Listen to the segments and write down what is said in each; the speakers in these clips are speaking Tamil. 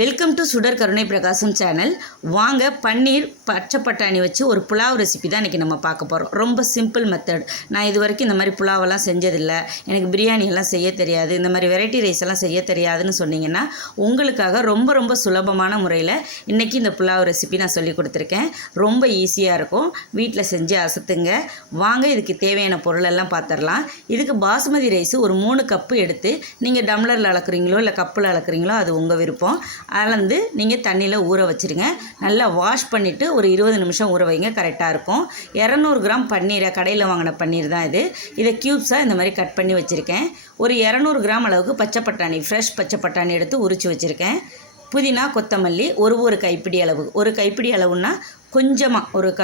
வெல்கம் டு சுடர் கருணை பிரகாசம் சேனல் வாங்க பன்னீர் பச்சை பட்டாணி வச்சு ஒரு புலாவ் ரெசிபி தான் இன்றைக்கி நம்ம பார்க்க போகிறோம் ரொம்ப சிம்பிள் மெத்தட் நான் இது வரைக்கும் இந்த மாதிரி புலாவெல்லாம் செஞ்சதில்லை. எனக்கு பிரியாணி எல்லாம் செய்ய தெரியாது. இந்த மாதிரி வெரைட்டி ரைஸ் எல்லாம் செய்ய தெரியாதுன்னு சொன்னீங்கன்னா உங்களுக்காக ரொம்ப ரொம்ப சுலபமான முறையில் இன்றைக்கி இந்த புலாவ் ரெசிபி நான் சொல்லி கொடுத்துருக்கேன். ரொம்ப ஈஸியாக இருக்கும். வீட்டில் செஞ்சு அசத்துங்க. வாங்க இதுக்கு தேவையான பொருளெல்லாம் பார்த்துடலாம் இதுக்கு பாசுமதி ரைஸ் ஒரு மூணு கப்பு எடுத்து நீங்கள் டம்ளரில் அளக்குறீங்களோ இல்லை கப்பில் அளக்குறீங்களோ அது உங்கள் விருப்பம். அளந்து நீங்கள் தண்ணியில் ஊற வச்சுருங்க. நல்லா வாஷ் பண்ணிவிட்டு ஒரு இருபது நிமிஷம் ஊற வைங்க. கரெக்டாக இருக்கும். இரநூறு கிராம் பன்னீரை கடையில் வாங்கின பன்னீர் தான் இது. இதை க்யூப்ஸாக இந்த மாதிரி கட் பண்ணி வச்சுருக்கேன். ஒரு இரநூறு கிராம் அளவுக்கு பச்சை பட்டாணி ஃப்ரெஷ் பச்சை பட்டாணி எடுத்து உரித்து வச்சுருக்கேன். புதினா கொத்தமல்லி ஒரு ஒரு கைப்பிடி அளவு. ஒரு கைப்பிடி அளவுன்னா கொஞ்சமாக ஒரு க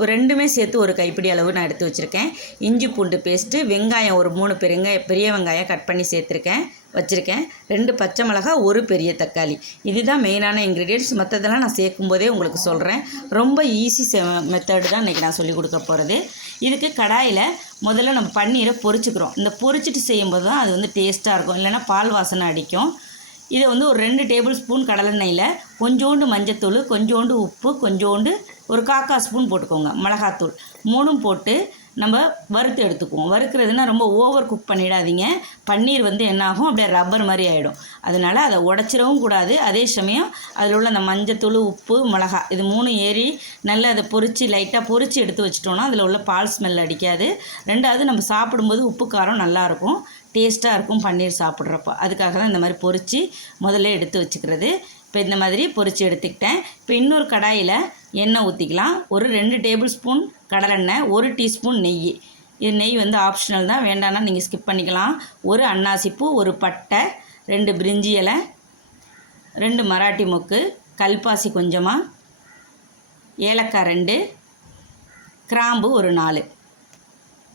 ஒரு ரெண்டுமே சேர்த்து ஒரு கைப்பிடி அளவு நான் எடுத்து வச்சுருக்கேன். இஞ்சி பூண்டு பேஸ்ட்டு வெங்காயம் ஒரு மூணு பெருங்காய பெரிய வெங்காயம் கட் பண்ணி சேர்த்துருக்கேன். வச்சுருக்கேன். ரெண்டு பச்சை மிளகா ஒரு பெரிய தக்காளி. இதுதான் மெயினான இன்க்ரீடியன்ட்ஸ் மற்றதெல்லாம் நான் சேர்க்கும் போதே உங்களுக்கு சொல்கிறேன் ரொம்ப ஈஸி மெத்தடு தான் இன்றைக்கி நான் சொல்லி கொடுக்க போகிறது இதுக்கு கடாயில் முதல்ல நம்ம பன்னீரை பொரிச்சுக்கிறோம். இந்த பொரிச்சிட்டு செய்யும்போது தான் அது வந்து டேஸ்ட்டாக இருக்கும். இல்லைன்னா பால் வாசனை அடிக்கும். இதை வந்து ஒரு ரெண்டு டேபிள் ஸ்பூன் கடலெண்ணெயில் கொஞ்சோண்டு மஞ்சத்தூள் கொஞ்சோண்டு உப்பு கொஞ்சோண்டு ஒரு காக்கா ஸ்பூன் போட்டுக்கோங்க மிளகாத்தூள். மூணும் போட்டு நம்ம வறுத்து எடுத்துக்குவோம். வறுக்கிறதுனா ரொம்ப ஓவர் குக் பண்ணிடாதீங்க. பன்னீர் வந்து என்னாகும்? அப்படியே ரப்பர் மாதிரி ஆகிடும் அதனால் அதை உடச்சிடவும் கூடாது. அதே சமயம் அதில் உள்ள அந்த மஞ்சத்தூள் உப்பு மிளகா இது மூணு ஏறி நல்லா அதை பொரித்து லைட்டாக பொறிச்சு எடுத்து வச்சிட்டோன்னா அதில் உள்ள பால் ஸ்மெல் அடிக்காது. ரெண்டாவது நம்ம சாப்பிடும்போது உப்பு காரம் நல்லாயிருக்கும் டேஸ்ட்டாக இருக்கும் பன்னீர் சாப்பிட்றப்போ. அதுக்காக தான் இந்த மாதிரி பொரித்து முதல்ல எடுத்து வச்சுக்கிறது. இப்போ இந்த மாதிரி பொரித்து எடுத்துக்கிட்டேன். இப்போ இன்னொரு கடாயில் எண்ணெய் ஊற்றிக்கலாம் ஒரு ரெண்டு டேபிள் ஸ்பூன் கடலெண்ணெய் ஒரு டீஸ்பூன் நெய். இது நெய் வந்து ஆப்ஷனல் தான். வேண்டாம்னா நீங்கள் ஸ்கிப் பண்ணிக்கலாம். ஒரு அன்னாசிப்பூ ஒரு பட்டை ரெண்டு பிரிஞ்சி இலை ரெண்டு மராட்டி மொக்கு கல்பாசி கொஞ்சமாக ஏலக்காய் ரெண்டு கிராம்பு ஒரு நாலு.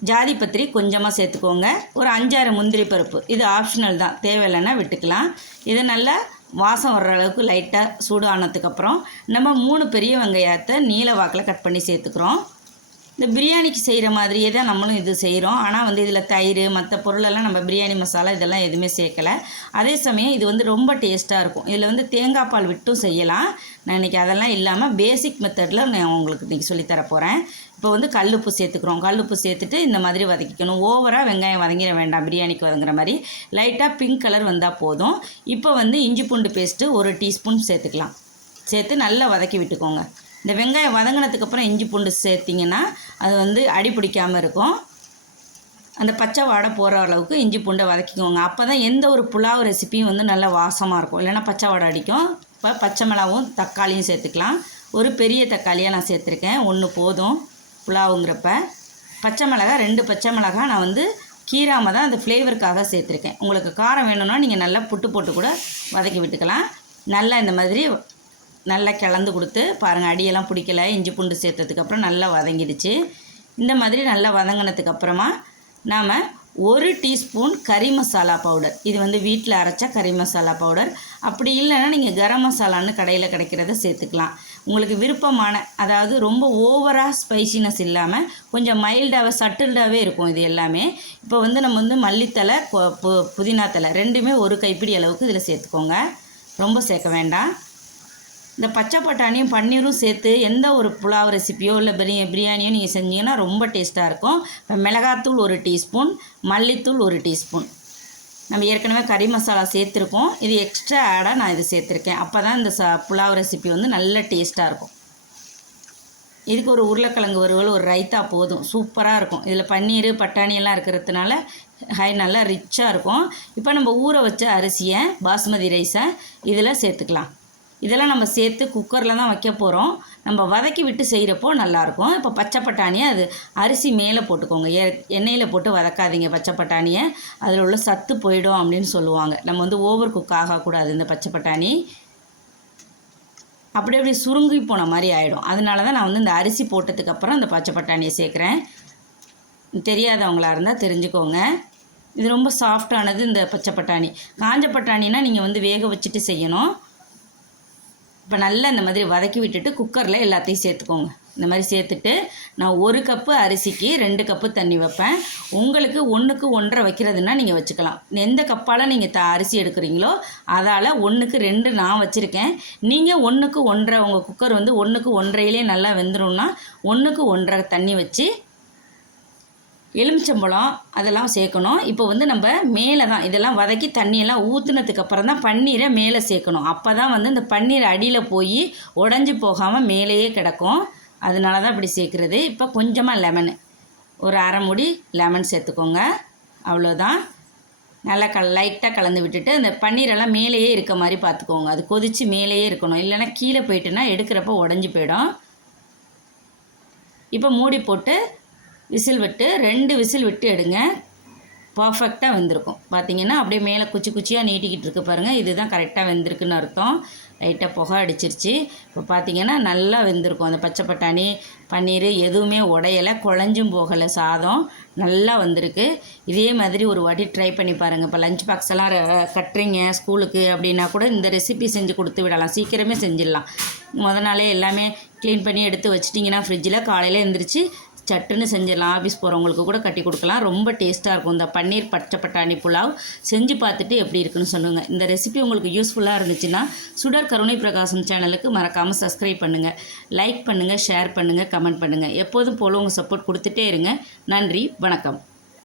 ஜாதி பத்திரி கொஞ்சமாக சேர்த்துக்கோங்க. ஒரு அஞ்சாறு முந்திரி பருப்பு. இது ஆப்ஷனல் தான். தேவையில்லைன்னா விட்டுக்கலாம். இதை நல்லா வாசம் வர்ற அளவுக்கு லைட்டாக சூடு ஆனதுக்கப்புறம் நம்ம மூணு பெரிய வெங்காயத்தை நீல வாக்கில் கட் பண்ணி சேர்த்துக்கிறோம். இந்த பிரியாணிக்கு செய்கிற மாதிரியே தான் நம்மளும் இது செய்கிறோம் ஆனால் வந்து இதில் தயிர் மற்ற பொருளெல்லாம் நம்ம பிரியாணி மசாலா இதெல்லாம் எதுவுமே சேர்க்கலை. அதே சமயம் இது வந்து ரொம்ப டேஸ்ட்டாக இருக்கும். இதில் வந்து தேங்காய் பால் விட்டும் செய்யலாம். நான் இன்றைக்கி அதெல்லாம் இல்லாமல் பேசிக் மெத்தடில் நான் உங்களுக்கு இன்றைக்கி சொல்லித்தர போகிறேன் இப்போ வந்து கல்லுப்பு சேர்த்துக்கிறோம். கல்லுப்பு சேர்த்துட்டு இந்த மாதிரி வதக்கிக்கணும். ஓவராக வெங்காயம் வதங்கிட வேண்டாம். பிரியாணிக்கு வதங்குற மாதிரி. லைட்டாக பிங்க் கலர் வந்தால் போதும். இப்போ வந்து இஞ்சி பூண்டு பேஸ்ட்டு ஒரு டீஸ்பூன் சேர்த்துக்கலாம். சேர்த்து நல்லா வதக்கி விட்டுக்கோங்க. இந்த வெங்காயம் வதங்கினதுக்கப்புறம் இஞ்சி பூண்டு சேர்த்திங்கன்னா அது வந்து அடி பிடிக்காமல் இருக்கும். அந்த பச்சை வாடை போகிற அளவுக்கு இஞ்சி பூண்டை வதக்கிக்கோங்க. அப்போ தான் எந்த ஒரு புலாவ் ரெசிப்பியும் வந்து நல்லா வாசமாக இருக்கும். இல்லைன்னா பச்சை வாடை அடிக்கும். இப்போ பச்சை மிளகாவும் தக்காளியும் சேர்த்துக்கலாம். ஒரு பெரிய தக்காளியாக நான் சேர்த்துருக்கேன். ஒன்று போதும். புலாவுங்கிறப்ப பச்சை மிளகா ரெண்டு பச்சை மிளகா நான் வந்து கீராமல் தான் அந்த ஃப்ளேவருக்காக சேர்த்துருக்கேன். உங்களுக்கு காரம் வேணும்னா நீங்கள் நல்லா புட்டு போட்டு கூட வதக்கி விட்டுக்கலாம். நல்லா இந்த மாதிரி நல்லா கிளந்து கொடுத்து பாருங்கள் அடியெல்லாம் பிடிக்கல இஞ்சி பூண்டு சேர்த்ததுக்கப்புறம் நல்லா வதங்கிடுச்சு. இந்த மாதிரி நல்லா வதங்கினதுக்கப்புறமா நாம் ஒரு டீஸ்பூன் கறி மசாலா பவுடர். இது வந்து வீட்டில் அரைச்ச கறி மசாலா பவுடர். அப்படி இல்லைன்னா நீங்கள் கரம் மசாலான்னு கடையில் கிடைக்கிறத சேர்த்துக்கலாம். உங்களுக்கு விருப்பமான அதாவது ரொம்ப ஓவராக ஸ்பைசினஸ் இல்லாமல் கொஞ்சம் மைல்டாகவே சட்டில்டாகவே இருக்கும் இது எல்லாமே. இப்போ வந்து நம்ம வந்து மல்லித்தலை புதினா தலை ரெண்டுமே ஒரு கைப்பிடி அளவுக்கு இதில் சேர்த்துக்கோங்க. ரொம்ப சேர்க்க வேண்டாம். இந்த பச்சை பட்டாணியும் பன்னீரும் சேர்த்து எந்த ஒரு புலாவ் ரெசிப்பியோ இல்லை பிரியா பிரியாணியோ நீங்கள் செஞ்சீங்கன்னா ரொம்ப டேஸ்ட்டாக இருக்கும். இப்போ மிளகாத்தூள் ஒரு டீஸ்பூன் மல்லித்தூள் ஒரு டீஸ்பூன். நம்ம ஏற்கனவே கறி மசாலா சேர்த்துருக்கோம். இது எக்ஸ்ட்ரா ஆடாக நான் இது சேர்த்துருக்கேன். அப்போ தான் இந்த ச புலாவ் ரெசிபி வந்து நல்ல டேஸ்ட்டாக இருக்கும். இதுக்கு ஒரு உருளைக்கிழங்கு வறுவல் ஒரு ரைத்தா போதும். சூப்பராக இருக்கும். இதில் பன்னீர் பட்டாணியெல்லாம் இருக்கிறதுனால ஹை நல்லா ரிச்சாக இருக்கும். இப்போ நம்ம ஊற வச்ச அரிசியை பாஸ்மதி ரைஸை இதில் சேர்த்துக்கலாம். இதெல்லாம் நம்ம சேர்த்து குக்கரில் தான் வைக்க போகிறோம் நம்ம வதக்கி விட்டு செய்கிறப்போ நல்லாயிருக்கும். இப்போ பச்சை பட்டாணியை அது அரிசி மேலே போட்டுக்கோங்க. ஏ எண்ணெயில் போட்டு வதக்காதீங்க பச்சை பட்டாணியை. அதில் உள்ள சத்து போயிடும் அப்படின்னு சொல்லுவாங்க. நம்ம வந்து ஓவர் குக் ஆகக்கூடாது இந்த பச்சை பட்டாணி. அப்படி அப்படி சுருங்கி போன மாதிரி ஆகிடும் அதனால தான் நான் வந்து இந்த அரிசி போட்டதுக்கப்புறம் இந்த பச்சை பட்டாணியை சேர்க்குறேன். தெரியாதவங்களாக இருந்தால் தெரிஞ்சுக்கோங்க. இது ரொம்ப சாஃப்டானது இந்த பச்சை பட்டாணி. காஞ்ச பட்டாணினா நீங்கள் வந்து வேக வச்சுட்டு செய்யணும். இப்போ நல்லா இந்த மாதிரி வதக்கி விட்டுட்டு குக்கரில் எல்லாத்தையும் சேர்த்துக்கோங்க. இந்த மாதிரி சேர்த்துட்டு நான் ஒரு கப்பு அரிசிக்கு ரெண்டு கப்பு தண்ணி வைப்பேன். உங்களுக்கு ஒன்றுக்கு ஒன்றரை வைக்கிறதுனா நீங்கள் வச்சுக்கலாம். எந்த கப்பால் நீங்கள் த அரிசி எடுக்கிறீங்களோ அதால் ஒன்றுக்கு ரெண்டு நான் வச்சுருக்கேன். நீங்கள் ஒன்றுக்கு ஒன்றரை உங்கள் குக்கர் வந்து ஒன்றுக்கு ஒன்றையிலே நல்லா வெந்துடும்னா ஒன்றுக்கு ஒன்றரை தண்ணி வச்சு எலுமிச்சம்பழம் அதெல்லாம் சேர்க்கணும். இப்போ வந்து நம்ம மேலே தான் இதெல்லாம் வதக்கி தண்ணியெல்லாம் ஊற்றுனதுக்கு அப்புறம் தான் பன்னீரை மேலே சேர்க்கணும். அப்போ தான் வந்து இந்த பன்னீர் அடியில் போய் உடஞ்சி போகாமல் மேலேயே கிடக்கும். அதனால தான் இப்படி சேர்க்குறது. இப்போ கொஞ்சமாக லெமனு. ஒரு அரை முடி லெமன் சேர்த்துக்கோங்க. அவ்வளோதான். நல்லா க லைட்டாக கலந்து விட்டுட்டு அந்த பன்னீரெல்லாம் மேலேயே இருக்க மாதிரி பார்த்துக்கோங்க. அது கொதித்து மேலேயே இருக்கணும். இல்லைன்னா கீழே போயிட்டுனா எடுக்கிறப்ப உடஞ்சி போயிடும். இப்போ மூடி போட்டு விசில் விட்டு ரெண்டு விசில் விட்டு எடுங்க. பர்ஃபெக்டாக வெந்திருக்கும். பார்த்தீங்கன்னா அப்படியே மேலே குச்சி குச்சியாக நீட்டிக்கிட்டு இருக்கு பாருங்கள் இதுதான் கரெக்டாக வெந்திருக்குன்னு அர்த்தம். லைட்டாக புகை அடிச்சிருச்சு. இப்போ பார்த்தீங்கன்னா நல்லா வெந்திருக்கும். அந்த பச்சை பட்டாணி பன்னீர் எதுவுமே உடையலை குழஞ்சும் போகலை சாதம். நல்லா வந்திருக்கு. இதே மாதிரி ஒரு வாட்டி ட்ரை பண்ணி பாருங்கள் இப்போ லஞ்ச் பாக்ஸ் எல்லாம் ர- கட்டுறீங்க ஸ்கூலுக்கு அப்படின்னா கூட இந்த ரெசிபி செஞ்சு கொடுத்து விடலாம். சீக்கிரமே செஞ்சிடலாம். முத நாளே எல்லாமே க்ளீன் பண்ணி எடுத்து வச்சிட்டிங்கன்னா ஃப்ரிட்ஜில் காலையில் எழுந்திரிச்சு சட்டுன்னு செஞ்சிடலாம். ஆஃபீஸ் போகிறவங்களுக்கு கூட கட்டி கொடுக்கலாம். ரொம்ப டேஸ்ட்டாக இருக்கும். இந்த பன்னீர் பச்சை பட்டாணி புலாவ் செஞ்சு பார்த்துட்டு எப்படி இருக்குன்னு சொல்லுங்கள் இந்த ரெசிபி உங்களுக்கு யூஸ்ஃபுல்லாக இருந்துச்சுன்னா சுடர் கருணை பிரகாசம் சேனலுக்கு மறக்காமல் சப்ஸ்கிரைப் பண்ணுங்கள் லைக் பண்ணுங்கள் ஷேர் பண்ணுங்கள் கமெண்ட் பண்ணுங்கள் எப்போதும் போல் உங்கள் சப்போர்ட் கொடுத்துட்டே இருங்க. நன்றி வணக்கம்.